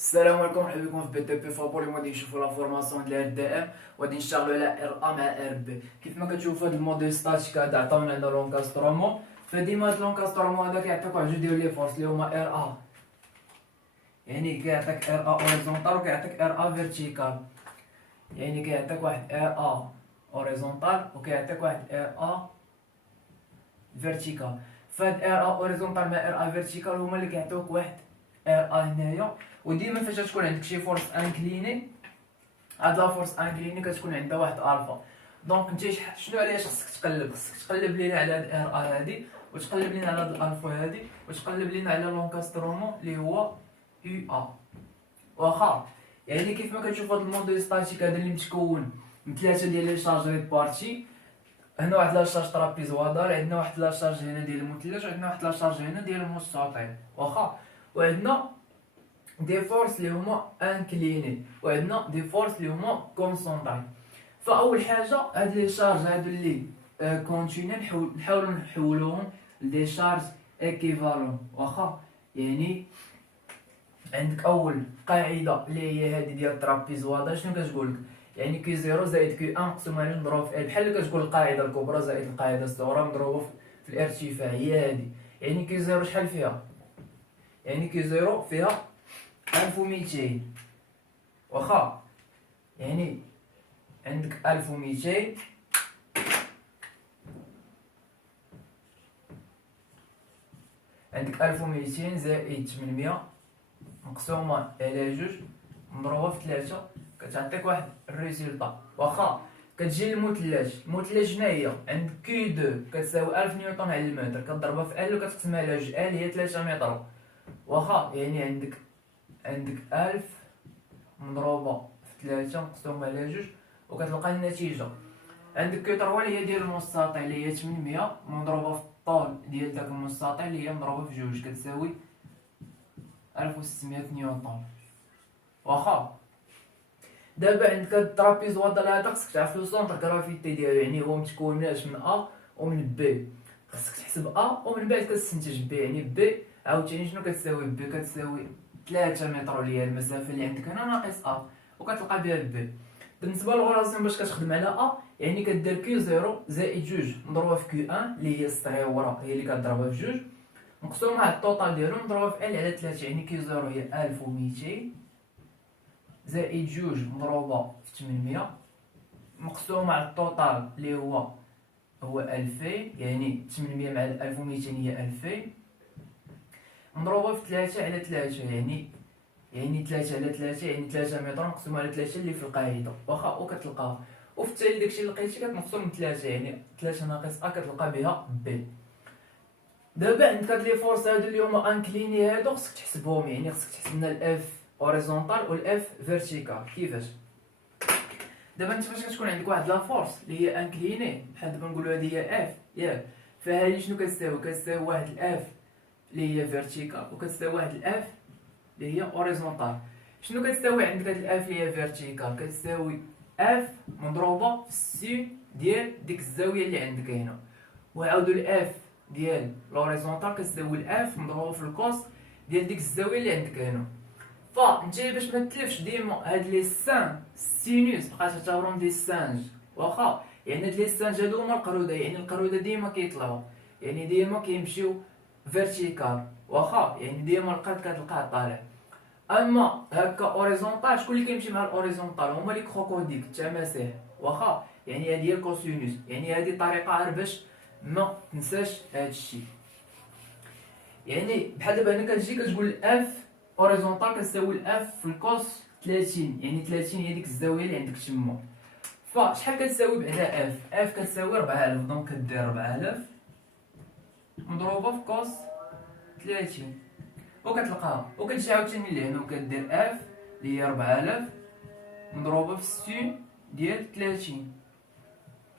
السلام عليكم، مرحبا بكم في بي تي بي فابور. غادي نشوفوا لا فورماسيون ديال الدي ام وغادي نشتغلوا على ار ا مع ار بي. كيف ما كتشوفوا هذا الموديل ستاتيك هذا عطاونا عندنا لونكاسترومون. فديما هاد لونكاسترومون هذا كيعطيك واحد جوج ديال لي فورس اللي هما ار ا، يعني كيعطيك ار ا اوريزونتال وكيعطيك ار ا فيرتيكال. يعني كيعطيك واحد ار ا اوريزونتال وكيعطيك واحد ار ا فيرتيكال. فهاد ار ا اوريزونتال مع ار ا فيرتيكال هما اللي كيعطيوك واحد ار ا هنايا. وديما فاش تكون عندك شي فورس انكليني، هاد لا فورس انكليني كتكون عندها واحد الفا. دونك انت شنو علاش خصك تقلب لينا على هاد ار ا هادي، وتقلب لينا على هاد الالفا هادي، وتقلب لينا على لونكاسترومون اللي هو يو ا. واخا يعني كيف ما كتشوف هاد الموديل ستاتيك هذا اللي متكون من ثلاثه ديال لي شارج ريبارتي. هنا واحد لا شارج ترابيزوادال، عندنا واحد لا شارج هنا ديال المثلث، وعندنا واحد لا شارج هنا ديال المستطيل. واخا وعندنا دي فورس اللي هما انكليني وعندنا دي فورس اللي هما كونسونطري. فاول حاجه هاد لي شارج هادو اللي كونتيني نحاولوا نحولوهم لدي شارج ايكيفالون. واخا يعني عندك اول قاعده اللي هي هذه ديال الترابيزوادال، شنو كتقول لك؟ يعني كي 0 زائد كي 1 مقسوم على نضرب في ال، بحال اللي كتقول القاعده الكبرى زائد القاعده الصغرى مضروبه في الارتفاع، هي هذه. يعني كي 0 شحال فيها؟ يعني كي 0 فيها 1200. واخا يعني عندك 1200 زائد 800 مقسومة على جوج مضروبة في 3 كتعطيك واحد الريزلطا. واخا كتجي المثلث شنو هي؟ عندك كي 2 كتساوي 1000 نيوتن على المتر، كتضربها في ال وكتقسمها على جوج، ال هي 3 متر. واخا يعني عندك 1000 مضروبة في 3 مقسومة على جوج، وكتلقى النتيجة. عندك كي 3 اللي هي ديال المستطيل اللي هي 800 مضروبة في الطول ديال داك المستطيل اللي هي مضروبة في جوج، كتساوي 1600 نيوتن. واخا دابا عندك هاد الترابيزوادال هذا خصك تعرف لو سونتر كرافيتي ديالو، يعني هو متكوناش من ا ومن بي. خصك تحسب ا ومن بعد كتستنتج بي. يعني بي عاوتاني شنو كتساوي؟ بي كتساوي 3 متر اللي هي المسافه اللي عندك هنا ناقص ا، وكتلقى بها بي. بالنسبه للغراسيون باش كتخدم على ا، يعني كدير كي 0 زائد جوج مضروبه في كي 1 اللي هي الصغيره هي اللي كتضربها في جوج، مقسوم مع الطوطال ديالو مضروبه في ال على 3. يعني كي 0 هي 1200 زائد جوج مضروبه في 800 مقسوم على الطوطال اللي هو 2000. يعني 800 مع 1200 هي 2000 مضروبه في 3 على 3. يعني 3 على 3 يعني 3 متر مقسوم على 3 اللي في القاعده. واخا وكتلقاها، وفي التالي داكشي اللي لقيتي كتنقصو من 3، يعني 3 ناقص ا كتلقى بها بي. دابا عندك هاد لي فورس هادو اللي هما انكليني هادو خصك تحسبهم. يعني خصك تحسب لنا الاف اوريزونتال والاف فيرتيكال. كيفاش؟ دابا انت فاش كتكون عندك واحد لا فورس اللي هي انكليني، بحال دابا نقولوا هادي هي اف ياك، فهادي شنو كتساوي؟ كتساوي واحد الاف اللي هي فيرتيكال وكتساوي واحد الاف اللي هي اوريزونتال. شنو كتساوي عندك هاد الاف اللي هي فيرتيكال؟ كتساوي اف مضروبه في السين ديال ديك الزاويه اللي عندك هنا، وعاودوا الاف ديال لوريزونتال كتساوي الاف مضروبه في الكوس ديال ديك الزاويه اللي عندك هنا. فانت باش ما تلفش ديما هاد لي سان سينوس بقات تعتبرهم دي سانج. واخا يعني هاد لي سانج هادو هما القروده، يعني القروده ديما كيطلعوا، يعني ديما كيمشيو فيرتيكال. واخا يعني ديما القاد كتلقاه طالع. اما هكا اوريزونتال، شكون اللي كيمشي مع الاوريزونتال؟ هما لي كروكوديل التماسيح. واخا يعني هادي هي الكوسينوس. يعني هادي طريقه غير باش ما تنساش هادشي. يعني بحال دابا هنا كتجي كتقول اف اوريزونتال كتساوي الاف في الكوس 30، يعني 30 هي ديك الزاويه اللي عندك تما. فشحال كتساوي بعدا اف؟ اف كتساوي 4000، دونك كدير 4000 مضروبه في كوس 30 وكتلقاها، وكتجي عاوتاني لهنا وكدير اف اللي هي 4000 مضروبه في السين ديال 30.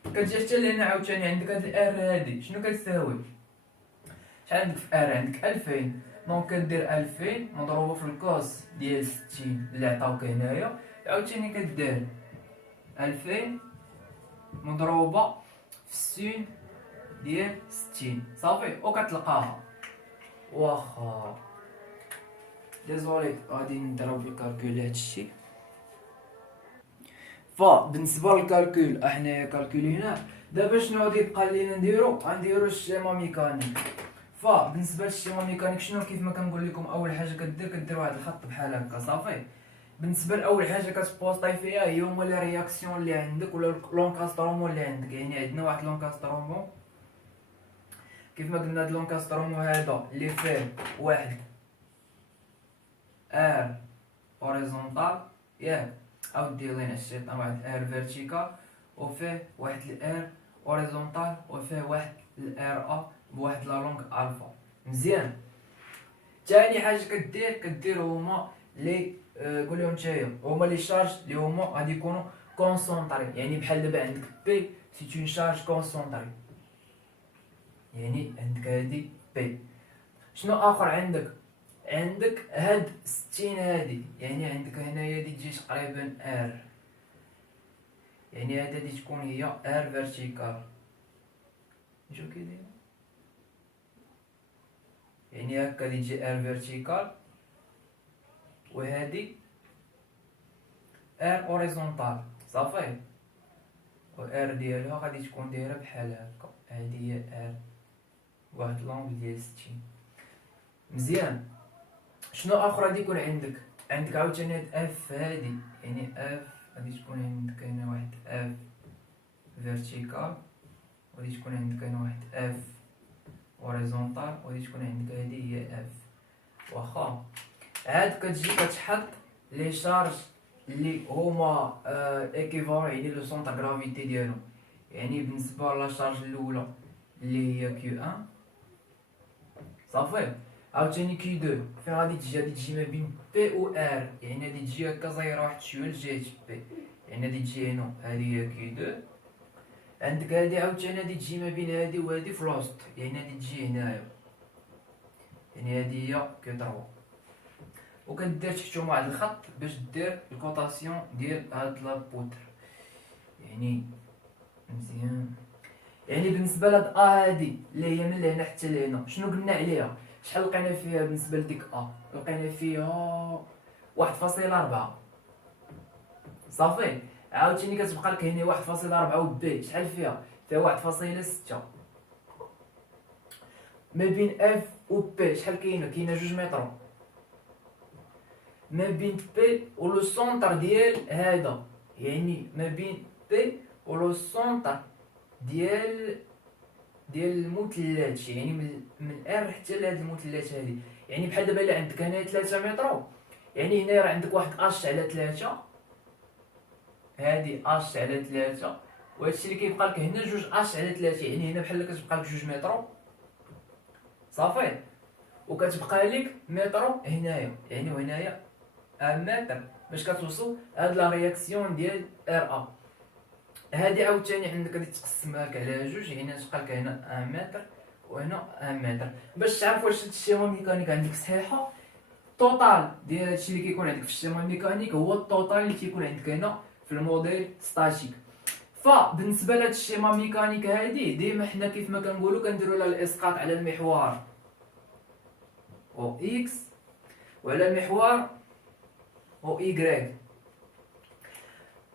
كتجي حتى لهنا عاوتاني عندك هاد الار هادي شنو كتساوي؟ شحال عندك في ار؟ عندك 2000، دونك كدير 2000 مضروبه في الكوس ديال 60 اللي عطاوك هنايا، عاوتاني كدير 2000 مضروبه في السين ديال 60 صافي وكتلقاها. واخا ديزولي غادي نضرب في الكالكول هادشي. فبالنسبه للكالكول احنا كالكولينا. دابا شنو غادي يبقى لينا نديرو؟ غنديرو الشيما ميكانيك. فبالنسبه للشيما ميكانيك شنو كيف ما كنقول لكم، اول حاجه كدير واحد الخط بحال هكا صافي. بالنسبه لاول حاجه كتبوسطاي فيها هي هما لي رياكسيون اللي عندك ولا لونكاسترومون اللي عندك. يعني عندنا واحد لونكاسترومون كيف ما قلنا، هاد لونكاسترومون هذا اللي فيه واحد ار هوريزونتال ياك، او ديرين الشيطان واحد ار فيرتيكال وفيه واحد الار هوريزونتال وفيه واحد الار ا بواحد لا لونغ الفا. مزيان. ثاني حاجه كدير هما لي قولوا نتايا هما لي شارج اللي هما غادي يكونوا كونسونطري. يعني بحال دابا عندك بي سي اون شارج كونسونطري، يعني عندك هادي بي. شنو اخر عندك هاد 60 هادي، يعني عندك هنايا دي تجي تقريبا ار، يعني هاد غادي تكون هي ار فيرتيكال. شوف كي داير، يعني هكا غادي تجي ار فيرتيكال وهادي ار هوريزونتال صافي. و ار ديالها غادي تكون دايره بحال هكا، هادي هي ار واحد لونغ ديال 60. مزيان. شنو اخر غادي يكون عندك عاوتاني هاد اف هادي، يعني اف غادي تكون عندك كاينه واحد اف فيرتيكال، وغادي تكون عندك كاينه واحد اف هوريزونتال، وغادي تكون عندك هادي هي اف. واخا عاد كتجي كتحط لي شارج اللي هما ايكيفالون، يعني لو سونتر غرافيتي ديالهم. يعني بالنسبه لا شارج الاولى اللي هي كيو 1 صافي، عاوتاني كيو 2 فين غادي تجي ما بين بي و ار، يعني غادي تجي هكا زايره واحد شويه لجهه بي، يعني غادي تجي هنا هادي هي كيو 2. عندك هادي عاوتاني غادي تجي ما بين هادي وهادي في الوسط، يعني غادي تجي هنايا، يعني هادي هي كيو 3. وكندير تحتهم واحد الخط باش دير الكوطاسيون ديال هاد لابوتر، يعني مزيان. يعني بالنسبه لهاد هادي اللي هي من لهنا حتى لهنا شنو قلنا عليها؟ شحال لقينا فيها بالنسبه لديك لقينا فيها 1.4 صافي. عاوتاني كتبقى لك هنا 1.4 و بي شحال فيها 1.6. ما بين اف و بي شحال كاينه 2 متر. ما بين بي و لو سونتر ديال هذا، يعني ما بين بي و لو سونتر ديال المثلث، يعني من ار حتى لهاد المثلث هادي. يعني بحال دابا الا عندك هنايا 3 متر، يعني هنايا راه عندك واحد اش على 3، هادي اش على 3، وهادشي اللي كيبقى لك هنا 2 اش على 3، يعني هنا بحال كتبقى لك 2 متر صافي. وكتبقى لك متر هنايا، يعني وهنايا متر باش كتوصل هاد لا رياكسيون ديال ار ا. هادي عاوتاني عندك غادي تقسمها لك على 2، يعني تبقى لك هنا متر وهنا متر. باش تعرف واش الشيما ميكانيك عندك صحيحه، التوتال ديال هادشي اللي كيكون عندك في الشيما ميكانيك هو التوتال اللي كيكون عندك هنا في الموديل ستاتيك. فبالنسبه لهاد الشيما ميكانيك هادي ديما حنا كيف ما كنقولوا كنديروا لها الاسقاط على المحور او اكس وعلى المحور او ايكغيك.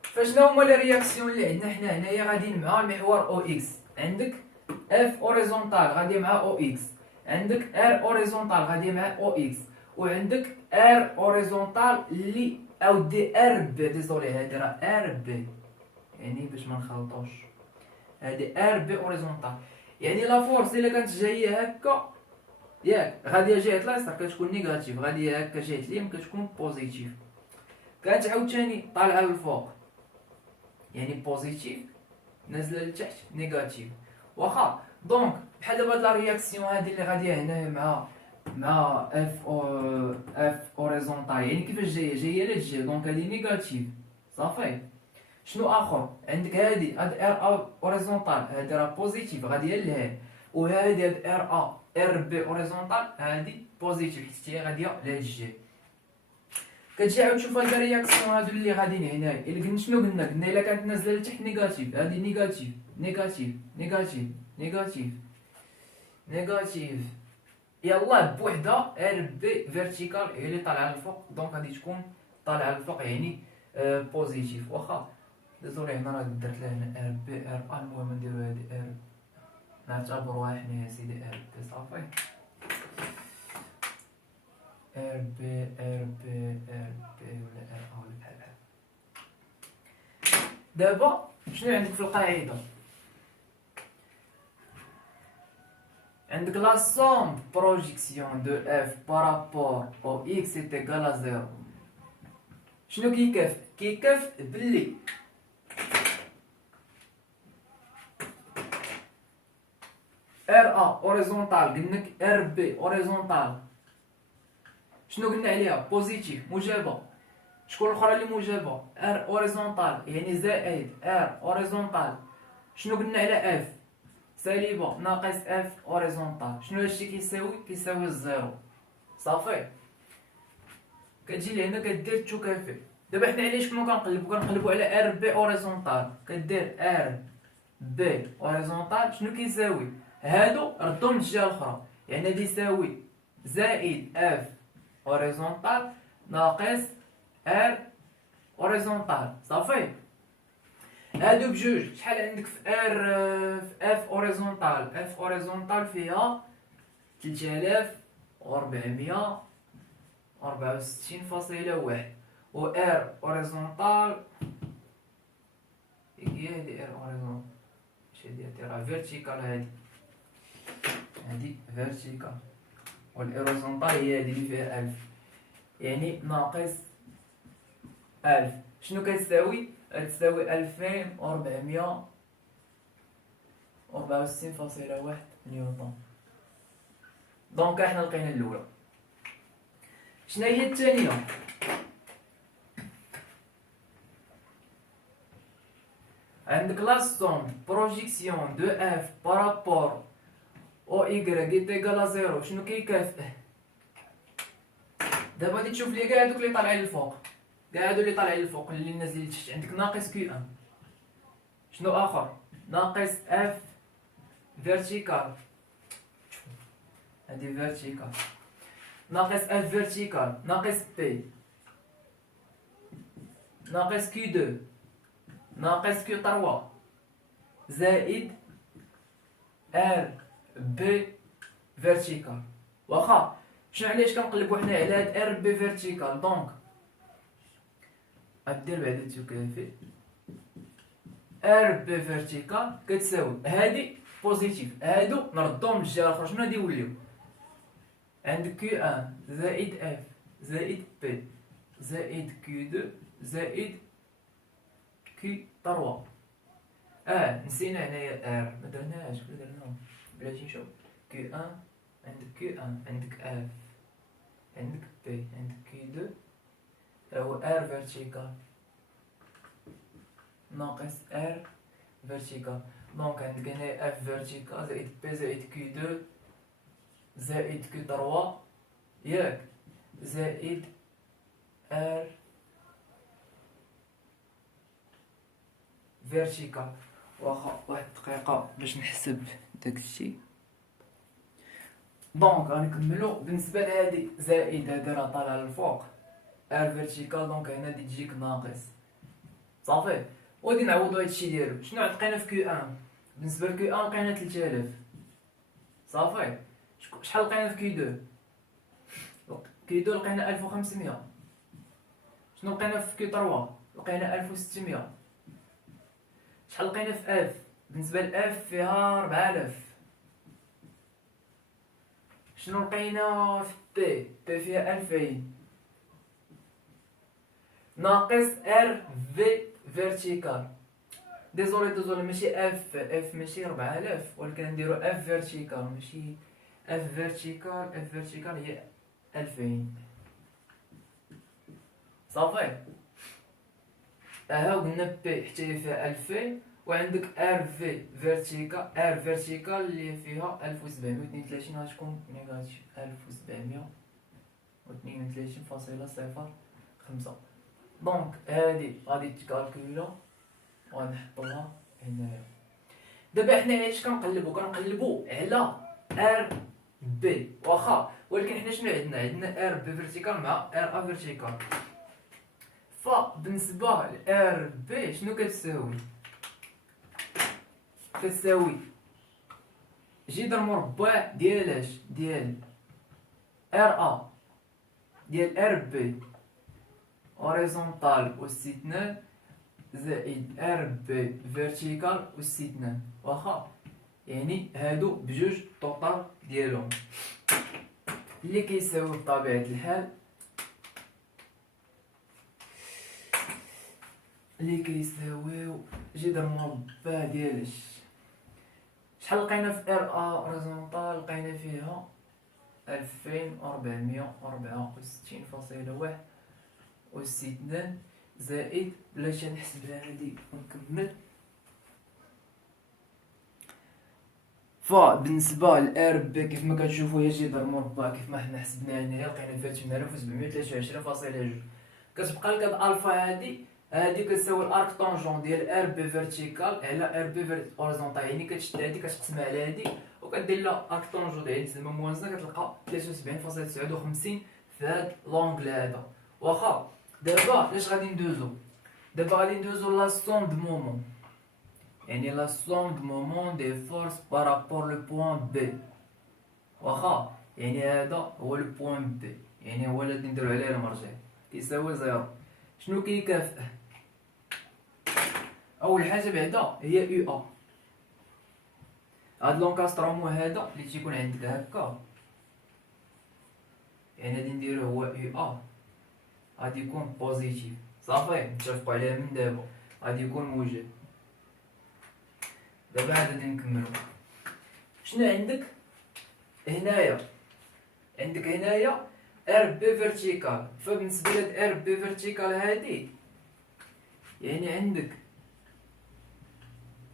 فشنو هما لي رياكسيون اللي عندنا حنا هنايا غاديين مع المحور او اكس؟ عندك اف اوريزونتال غادي مع او اكس، عندك ار اوريزونتال غادي مع او اكس، وعندك ار اوريزونتال اللي او دي ار بي، ديزولي هادي راه ار بي، يعني باش ما نخلطوش هادي ار بي اوريزونتال. يعني لا فورس الا كانت جايه هكا ياك غادي جهه اليسار كتكون نيجاتيف، غادي هكا جهه اليمين كتكون بوزيتيف. كانت عاوتاني طالعه للفوق يعني بوزيتيف، نازله لتحت نيجاتيف. واخا دونك بحال دابا هاد لا رياكسيون هادي اللي غاديه هنايا مع اف اوريزونتال، يعني كيفاش جايه لهاد دونك هادي نيجاتيف صافي. شنو اخر عندك؟ هادي ار اوريزونتال هادي راه بوزيتيف غاديه لهاد، وهادي ار بي اوريزونتال هادي بوزيتيف حيت هي غاديه لهاد الجهه. كتجي عاود تشوف هاد الرياكسيون هادو اللي غاديين هنايا، الا قلنا شنو قلنا الا كانت نازله لتحت نيجاتيف، هادي نيجاتيف نيجاتيف نيجاتيف نيجاتيف نيجاتيف يلاه بوحدها ار بي فيرتيكال هي اللي طالعه للفوق، دونك غادي تكون طالعه للفوق يعني بوزيتيف. واخا ديزولي هنا راه درت لها هنا ار بي ار ا، المهم نديرو هادي ار، نعتبروها حنا يا سيدي ار بي صافي. ار بي ار بي ار بي ولا ار ا ولا بحال بحال. دابا شنو عندك في القاعده؟ عندك لا سوم بروجيكسيون دو اف بارابور او اكس est égal à 0. شنو كيكاف؟ كيكاف بلي ار ا اوريزونتال قلناك ار بي اوريزونتال شنو قلنا عليها؟ بوزيتيف موجبه. شكون الاخرى اللي موجبه؟ ار اوريزونتال يعني زائد ار اوريزونتال شنو قلنا على اف؟ سالبه ناقص اف اوريزونتال. شنو هادشي كيساوي؟ كيساوي الزيرو صافي. كتجي لهنا كدير تشوكافي. دابا حنا علاش كنا كنقلبو على ار بي اوريزونتال؟ كدير ار بي اوريزونتال شنو كيساوي؟ هادو ردهم للجهه الاخرى، يعني هادي يساوي زائد اف اوريزونتال ناقص ار اوريزونتال صافي. هادو بجوج شحال عندك في ار في اف اوريزونتال؟ اف اوريزونتال فيها 3464.1 و ار اوريزونتال هي هادي ار اوريزونتال ماشي هادي راه فيرتيكال هادي فيرتيكال والاوريزونتال هي هادي اللي فيها 1000 يعني ناقص 1000. شنو كتساوي؟ كتساوي 2464.1 نيوتن. دونك احنا لقينا الاولى. شنو هي الثانيه؟ عندك لا سوم بروجيكسيون دو اف بارابور او ايكغيك est égal à 0. شنو كيكافئ؟ دابا غادي تشوف لي كاع هادوك اللي طالعين للفوق، كاع هادو اللي طالعين للفوق اللي نازلين لتحت. عندك ناقص كيو ان، شنو اخر؟ ناقص اف فيرتيكال هادي فيرتيكال ناقص اف فيرتيكال ناقص بي ناقص كيو دو ناقص كيو 3 زائد ار بي فيرتيكال. واخا شنو علاش كنقلبو حنا على هاد ار بي فيرتيكال؟ دونك غدير بعدا تكافي ار بي فيرتيكال كتساوي هادي بوزيتيف، هادو نردوهم للجهه الاخرى. شنو غادي يوليو؟ عندك كيو ان زائد اف زائد بي زائد كيو دو زائد كيو 3. نسينا هنايا ار ما درناهاش ولا درناهم؟ بلاتي نشوف. كيو ان عندك كيو ان عندك اف عندك بي عندك كيو دو هو ار فيرتيكال ناقص ار فيرتيكال. دونك عندك هنا اف فيرتيكال زائد بي زائد كيو دو زائد كيو 3 ياك زائد ار فيرتيكال. واخا واحد الدقيقة باش نحسب داكشي. دونك غنكملو بالنسبة لهادي زائد هادي راه طالعة للفوق ار فيرتيكال، دونك هنا غادي تجيك ناقص صافي. وغادي نعوضو هادشي ديالو. شنو لقينا في كيو ان؟ بالنسبة لكيو ان لقينا 3000 صافي. شحال لقينا في كيو دو؟ كيو دو لقينا 1500. شنو لقينا في كيو 3؟ لقينا 1600. شحال لقينا في اف؟ بالنسبة لاف فيها 4000. شنو لقينا في بي فيها 2000 ناقص ار في فيرتيكال. ديزولي ماشي اف ماشي 4000 ولكن نديرو اف فيرتيكال ماشي اف فيرتيكال هي 2000 صافي. قلنا بي حتى هي فيها 2000 وعندك ار في فيرتيكال اللي فيها 1732 غتكون نيجاتيف 1732.05. دونك هادي غادي تكالكولا وغنحطوها هنايا. دابا حنا علاش كنقلبو على ار بي واخا، ولكن حنا شنو عندنا ار بي فيرتيكال مع ار ا فيرتيكال. فبالنسبه ل ار بي شنو كتساوي؟ كتساوي جذر مربع ديال اش؟ ديال ار ا ديال ار بي هوريزونتال أس 2 زائد ار بي فيرتيكال أس 2 واخا، يعني هادو بجوج طوطال ديالهم اللي كيساوي بطبيعة الحال اللي كيساويو جذر مربع ديال اش؟ شحال لقينا في ار ا هوريزونتال؟ لقينا فيها 2464.1 أس 2 زائد، بلاش نحسبها هادي ونكمل. فبالنسبه لار بي كيف ما كتشوفوا هي جذر مربع كيف ما حنا حسبناها هنايا، لقينا فيها 8723.2. كتبقى لك هاد الفا هادي كتساوي الارك طونجون ديال ار بي فيرتيكال على ار بي هوريزونتال، يعني كتشد هادي كتقسمها على هادي وكدير لها ارك طونجون يعني تسمى موازنه، كتلقى 73.59 في هاد لونغل هذا واخا. دابا لاش غادي ندوزو؟ دابا غادي ندوزو لا سوم دو مومون، يعني لا سوم دو مومون دي فورس بارابور لو بوين بي واخا، يعني هذا هو لو بوين بي، يعني هو اللي غادي نديرو عليه المرجع كيساوي زيرو. شنو كيكافئ؟ اول حاجه بعدا هي يو ا، هاد لونكاسترومون هذا اللي تيكون عندك هكا، يعني غادي نديرو هو يو ا، غادي يكون بوزيتيف صافي، نتفقوا عليها من دابا، غادي يكون موجب. دابا عاد غادي نكملو. شنو عندك هنايا؟ عندك هنايا ار بي فيرتيكال، فبالنسبه لهاد ار بي فيرتيكال هادي يعني عندك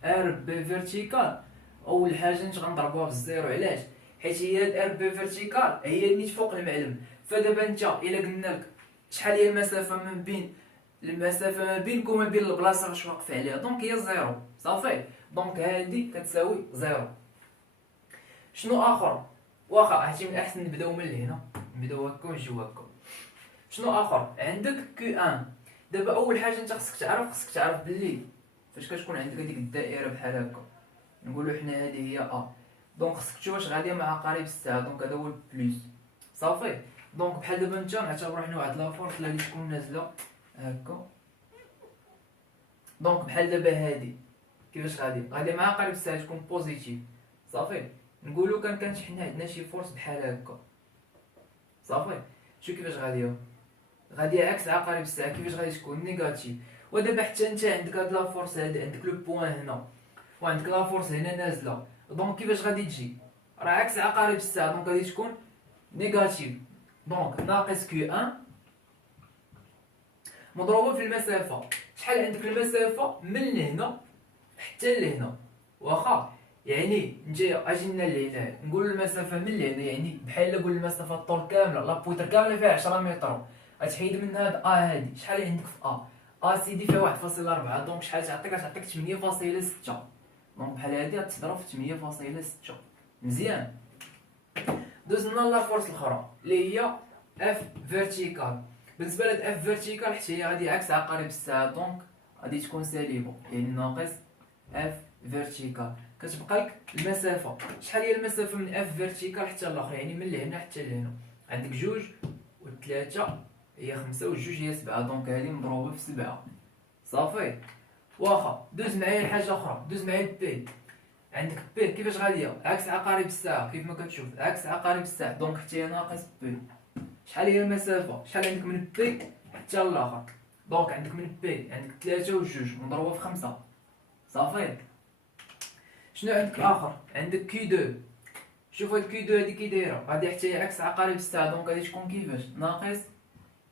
ار بي فيرتيكال اول حاجه نش غنضربوها بالزيرو، علاش؟ حيت هي هاد ار بي فيرتيكال هي نيت فوق المعلم. فدابا انت الا قلنا لك شحال هي المسافه ما بينكم وما بين البلاصه واش واقف عليها، دونك هي زيرو صافي، دونك هادي كتساوي زيرو. شنو اخر؟ واخا عرفتي من الاحسن نبداو من هنا، نبداو هكا ونجيو هكا. شنو اخر؟ عندك كي ان. دابا اول حاجه انت خصك تعرف بلي فاش كتكون عندك هذيك الدائره بحال هكا، نقولوا حنا هذه هي ا، دونك خصك تشوف واش غاديه مع قريب الساعه، دونك هذا هو البليس صافي. دونك بحال دابا انت نعتبروا حنا واحد لافورس اللي غادي تكون نازله هكا، دونك بحال دابا هادي كيفاش غادي مع قريب الساعه تكون بوزيتيف صافي. نقولوا كانت حنا عندنا شي فورس بحال هكا صافي، شوف كيفاش غادي عكس عقارب الساعه، كيفاش غادي تكون نيجاتيف. ودابا حتى انت عندك هاد لا فورس هادي، عندك لو بوين هنا وعندك لا فورس هنا نازله، دونك كيفاش غادي تجي؟ راه عكس عقارب الساعه، دونك غادي تكون نيجاتيف، دونك ناقص كيو ان مضروبه في المسافه. شحال عندك المسافه من هنا حتى لهنا واخا، يعني نجي اجي لنا لهنا نقول المسافه من لهنا، يعني بحال قول المسافه الطول كامله لابويتر كامله فيها 10 متر، غتحيد من هاد ا هادي، شحال عندك في ا سيدي فيها 1.4، دونك شحال تعطيك؟ غتعطيك 8.6، دونك بحال هادي غتضرب في 8.6 مزيان. دوزنا لا فورس الاخرى اللي هي اف فيرتيكال. بالنسبه لهاد اف فيرتيكال حتى هي غادي عكس عقارب الساعه، دونك غادي تكون سالبه، يعني ناقص اف فيرتيكال. كتبقى لك المسافه، شحال هي المسافه من اف فيرتيكال حتى الاخر، يعني من لهنا حتى لهنا عندك 2 و3 هي 5 و2 هي 7، دونك هذه مضروبه في 7 صافي. واخا دوز معايا لحاجه اخرى، دوز معايا بي. عندك بي كيفاش غاديه؟ عكس عقارب الساعه كيف ما كتشوف، عكس عقارب الساعه، دونك حتى هي ناقص بي. شحال هي المسافه؟ شحال عندك من بي حتى الاخر؟ دونك عندك من بي عندك 3 و2 مضروبه في 5 صافي. شنو عندك الاخر؟ عندك كي دو. شوف هاد كي دو هادي كي دايره، غادي حتى هي عكس عقارب الساعه، دونك غادي تكون كيفاش؟ ناقص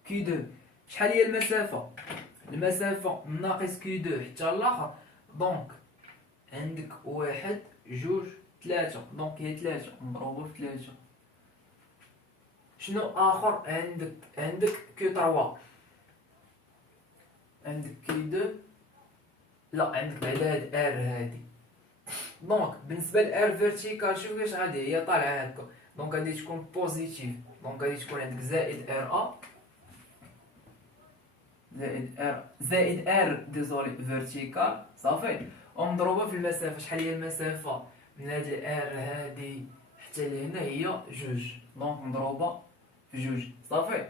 كي دو. شحال هي المسافه؟ المسافه من ناقص كي دو حتى الاخر، دونك عندك 1 2 3، دونك هي 3 مضروبه في 3. شنو اخر؟ عندك كي 3، عندك كي دو، لا عندك بعدا هاد ار هادي. دونك بالنسبه لار فيرتيكال شوف كيفاش غادي هي طالعه هكا، دونك غادي تكون بوزيتيف، دونك غادي تكون عندك زائد ار ا زائد ار ديزولي فيرتيكال صافي، ومضروبه في المسافه. شحال هي المسافه من هاد الار هادي حتى لهنا؟ هي جوج، دونك مضروبه في جوج صافي.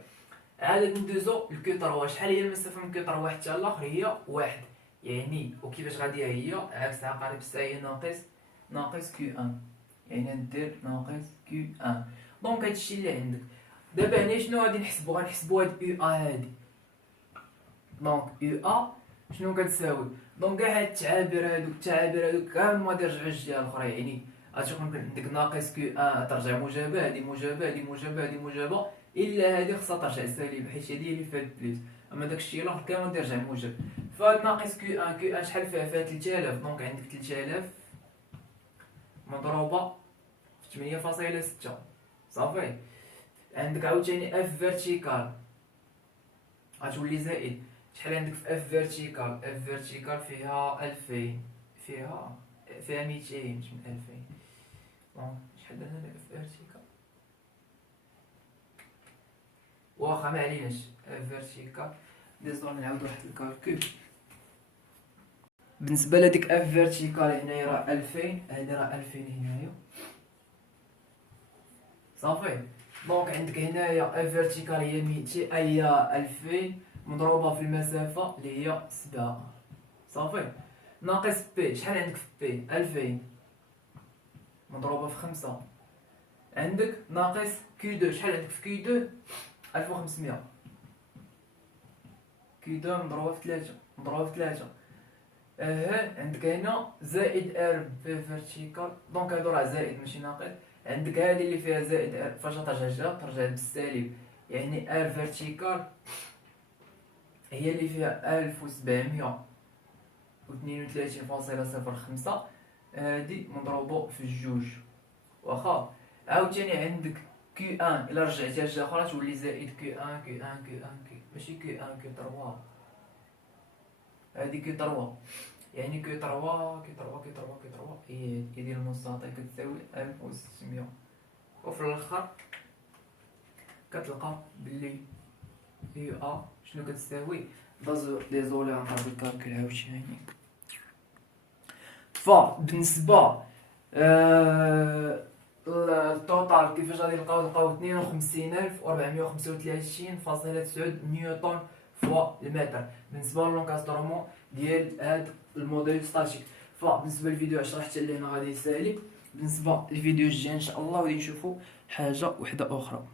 عدد ندوزو لكيو 3. شحال هي المسافه من كيو 3 حتى الاخر؟ هي واحد، يعني وكيفاش غادي هي عكس عقارب الساعه هي ناقص كيو ان، يعني ندير ناقص كيو ان. دونك هادشي اللي عندك. دابا هنا شنو غادي نحسبو؟ غنحسبو هاد يو ا هادي، دونك يو ا شنو كتساوي؟ دونك كاع هاد التعابير هادوك كامل ما يرجعوش الجهه الاخرى، يعني غتكون عندك ناقص كيو ان ترجع موجبه، هادي موجبه، هادي موجبه، هادي موجبه، الا هادي خصها ترجع سالبه حيت هادي اللي فيها بليس، اما داكشي الاخر كامل يرجع موجب. فهاد ناقص كيو ان شحال فيها؟ 3000، دونك عندك 3000 مضروبه في 8.6 صافي. عندك عاوتاني اف فيرتيكال غتولي زائد. شحال عندك في اف فيرتيكال؟ اف فيرتيكال فيها 2000، فيها 200 ماشي من 2000. شحال درنا اف فيرتيكال؟ واخا ما عليناش. اف فيرتيكال ديزولي نعاود واحد الكالكول. بالنسبه لهاديك اف فيرتيكال هنايا راه 2000، هادي راه 2000 هنايا صافي. دونك عندك هنايا اف فيرتيكال هي 200، هي 2000 مضروبه في المسافه اللي هي 7 صافي، ناقص بي. شحال عندك في بي؟ 2000 مضروبه في 5. عندك ناقص كيو 2. شحال عندك في كيو 2؟ 1500. كيو 2 مضروبه في 3 عندك هنا زائد ار في فيرتيكال، دونك هادو راه زائد ماشي ناقص. عندك هادي اللي فيها زائد ار، فاش ترجع بالسالب، يعني ار فيرتيكال هي اللي فيها 1732.05، هادي مضروبه في جوج واخا. عاوتاني عندك كيو ان الا رجعتيها لجهه اخرى تولي زائد كيو ان ماشي كيو ان كيو 3، هادي كيو 3، يعني كيو 3 هي ديال المستطيل كتساوي 1600. وفي الاخر كتلقى بلي يو ا شنو كتساوي؟ ديزولي غنقرب الكالكول عاوتاني. فبالنسبه التوتال كيفاش غادي نلقاو 52435.9 نيوتن فوا المتر بالنسبه للونكاسترومون ديال هاد الموديل ستاتيك. فبالنسبه للفيديو شرحت لهنا غادي يسالي. بالنسبه للفيديو الجاي ان شاء الله غادي نشوفوا حاجه وحده اخرى.